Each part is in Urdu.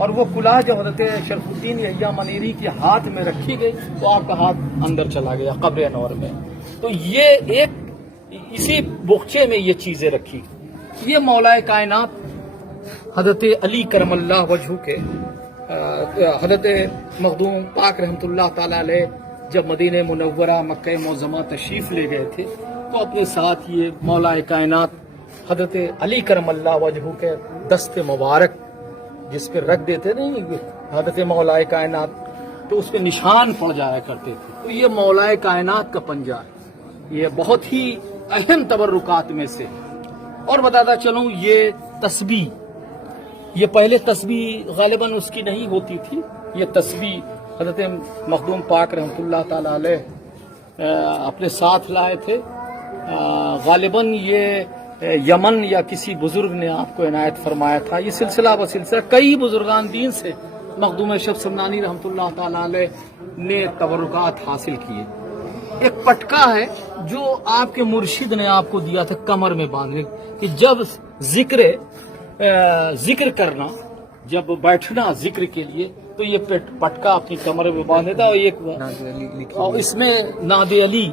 اور وہ کلاه جب حضرت شرف الدین یحییٰ منیری کے ہاتھ میں رکھی گئی تو آپ کا ہاتھ اندر چلا گیا قبر انور میں. تو یہ ایک اسی بخچے میں یہ چیزیں رکھی. یہ مولا کائنات حضرت علی کرم اللہ وجہہ کے حضرت مخدوم پاک رحمۃ اللہ تعالی علیہ جب مدینہ منورہ مکہ معظمہ تشریف لے گئے تھے تو اپنے ساتھ یہ مولا کائنات حضرت علی کرم اللہ وجہہ کے دست مبارک جس پہ رکھ دیتے نہیں حضرت مولا کائنات تو اس پہ نشان پہنچایا کرتے تھے. تو یہ مولا کائنات کا پنجہ ہے. یہ بہت ہی اہم تبرکات میں سے. اور بتاتا چلوں یہ تسبیح یہ پہلے تسبیح غالباً اس کی نہیں ہوتی تھی. یہ تسبیح حضرت مخدوم پاک رحمۃ اللہ تعالی علیہ اپنے ساتھ لائے تھے. غالباً یہ یمن یا کسی بزرگ نے آپ کو عنایت فرمایا تھا. یہ سلسلہ بسلسلہ کئی بزرگان دین سے مخدوم اشرف سمنانی رحمۃ اللہ تعالی علیہ نے تبرکات حاصل کیے. ایک پٹکا ہے جو آپ کے مرشد نے آپ کو دیا تھا کمر میں باندھنے کہ جب ذکر کرنا جب بیٹھنا ذکر کے لیے تو یہ پٹکا اپنی کمر میں باندھے تھا. اور اس میں ناد علی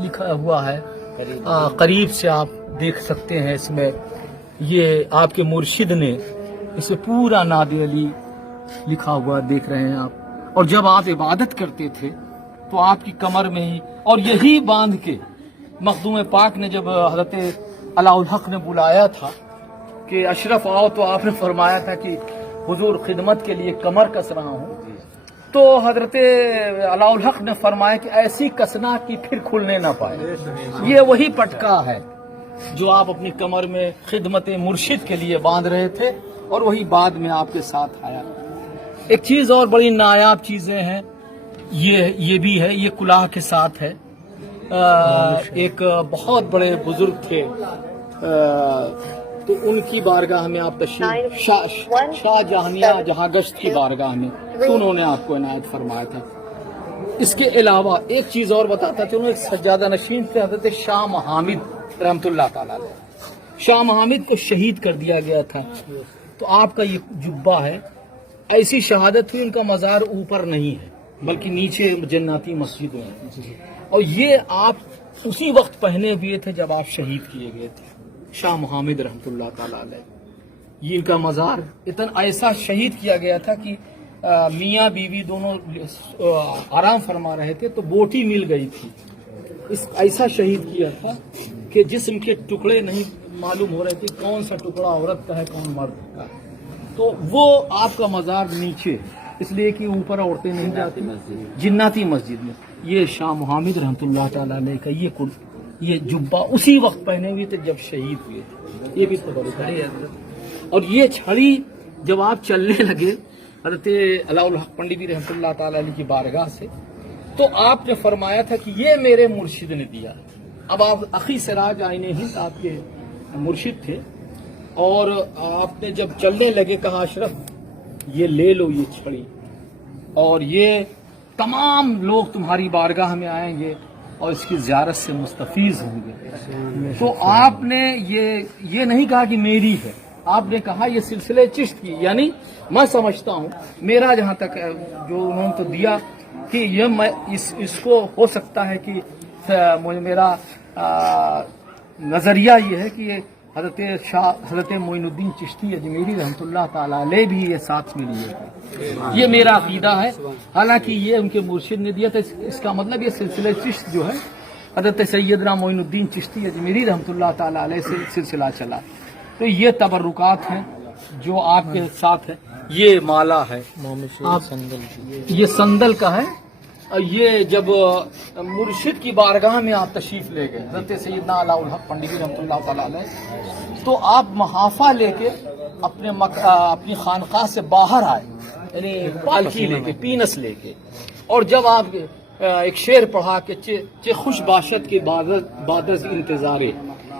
لکھا ہوا ہے. قریب سے آپ دیکھ سکتے ہیں اس میں یہ آپ کے مرشد نے اسے پورا ناد علی لکھا ہوا دیکھ رہے ہیں آپ. اور جب آپ عبادت کرتے تھے تو آپ کی کمر میں ہی اور یہی باندھ کے مخدوم پاک نے جب حضرت علاء الحق نے بلایا تھا کہ اشرف آؤ تو آپ نے فرمایا تھا کہ حضور خدمت کے لیے کمر کس رہا ہوں. تو حضرت علاء الحق نے فرمایا کہ ایسی کسنا کہ پھر کھلنے نہ پائے. یہ وہی پٹکا ہے جو آپ اپنی کمر میں خدمت مرشد کے لیے باندھ رہے تھے اور وہی بعد میں آپ کے ساتھ آیا. ایک چیز اور بڑی نایاب چیزیں ہیں یہ بھی ہے. یہ کلاه کے ساتھ ہے. ایک بہت بڑے بزرگ تھے تو ان کی بارگاہ میں آپ تشریف شاہ جہانیہ جہاں گشت کی بارگاہ میں تو انہوں نے آپ کو عنایت فرمایا تھا. اس کے علاوہ ایک چیز اور بتاتا چلوں. ایک سجادہ نشین تھے حضرت شاہ محامد رحمۃ اللہ تعالی علیہ. شاہ محامد کو شہید کر دیا گیا تھا تو آپ کا یہ جبہ ہے. ایسی شہادت ہوئی ان کا مزار اوپر نہیں ہے بلکہ نیچے جناتی مسجد میں ہے. اور یہ آپ اسی وقت پہنے ہوئے تھے جب آپ شہید کیے گئے تھے. شاہ محمد رحمۃ اللہ تعالی علیہ یہ ان کا مزار اتنا ایسا شہید کیا گیا تھا کہ میاں بیوی دونوں آرام فرما رہے تھے تو بوٹی مل گئی تھی. ایسا شہید کیا تھا کہ جسم کے ٹکڑے نہیں معلوم ہو رہے تھے کون سا ٹکڑا عورت کا ہے کون مرد کا. تو وہ آپ کا مزار نیچے اس لیے کہ اوپر عورتیں نہیں جاتی جناتی مسجد میں. یہ شاہ محمد رحمۃ اللہ تعالی علیہ کا یہ جبہ اسی وقت پہنے ہوئے تھے جب شہید ہوئے تھے. یہ بھی تو بڑی کھڑی ہے. اور یہ چھڑی جب آپ چلنے لگے حضرت علاء الحق پنڈی رحمۃ اللہ تعالی علیہ کی بارگاہ سے تو آپ نے فرمایا تھا کہ یہ میرے مرشد نے دیا. اب آپ اخی سراج آئین ہند آپ کے مرشد تھے اور آپ نے جب چلنے لگے کہا اشرف یہ لے لو یہ چھڑی اور یہ تمام لوگ تمہاری بارگاہ میں آئیں گے اور اس کی زیارت سے مستفیض ہوں گے. تو آپ نے یہ نہیں کہا کہ میری ہے. آپ نے کہا یہ سلسلے چشت کی. یعنی میں سمجھتا ہوں میرا جہاں تک جو انہوں نے تو دیا کہ یہ میں اس کو ہو سکتا ہے کہ میرا نظریہ یہ ہے کہ یہ حضرت معین الدین چشتی اجمیری رحمۃ اللہ تعالی علیہ بھی یہ ساتھ میں لیے تھے. یہ میرا عقیدہ ہے. حالانکہ یہ ان کے مرشد نے دیا تھا. اس کا مطلب یہ سلسلہ چشت جو ہے حضرت سیدنا معین الدین چشتی اجمیری رحمۃ اللہ تعالی علیہ سے سلسلہ چلا. تو یہ تبرکات ہیں جو آپ کے ساتھ ہے. یہ مالا ہے یہ سندل کا ہے. یہ جب مرشد کی بارگاہ میں آپ تشریف لے گئے حضرت سیدنا علاء الحق پنڈی رحمۃ اللہ تعالی علیہ تو آپ محافہ لے کے اپنی خانقاہ سے باہر آئے یعنی پالکی لے کے پینس لے کے. اور جب آپ ایک شعر پڑھا کہ چے خوش باشد کے بعد از انتظارے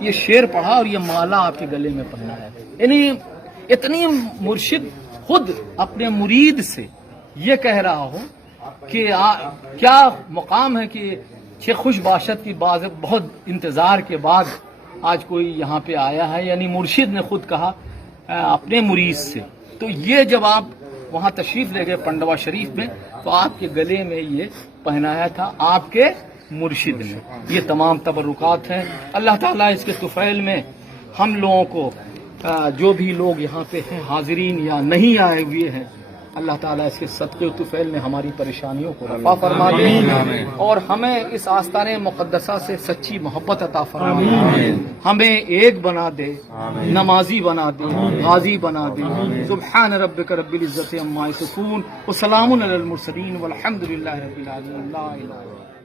یہ شعر پڑھا اور یہ مالا آپ کے گلے میں پہنا ہے. یعنی اتنی مرشد خود اپنے مرید سے یہ کہہ رہا ہو کہ کیا مقام ہے کہ چھ خوش باشد کی بہت انتظار کے بعد آج کوئی یہاں پہ آیا ہے. یعنی مرشد نے خود کہا اپنے مرید سے. تو یہ جب آپ وہاں تشریف لے گئے پنڈوا شریف میں، تو آپ کے گلے میں یہ پہنایا تھا آپ کے مرشد نے. یہ تمام تبرکات ہیں. اللہ تعالیٰ اس کے طفیل میں ہم لوگوں کو جو بھی لوگ یہاں پہ ہیں حاضرین یا نہیں آئے ہوئے ہیں، اللہ تعالیٰ اس کے صدقے و طفیل میں ہماری پریشانیوں کو رفع فرما دے اور ہمیں اس آستان مقدسہ سے سچی محبت عطا فرما دے، ہمیں ایک بنا دے، نمازی بنا دے، غازی بنا دے. سبحان ربک رب العزت عما یصفون وسلام علی المرسلین والحمد للہ رب العالمین. لا الہ الا اللہ.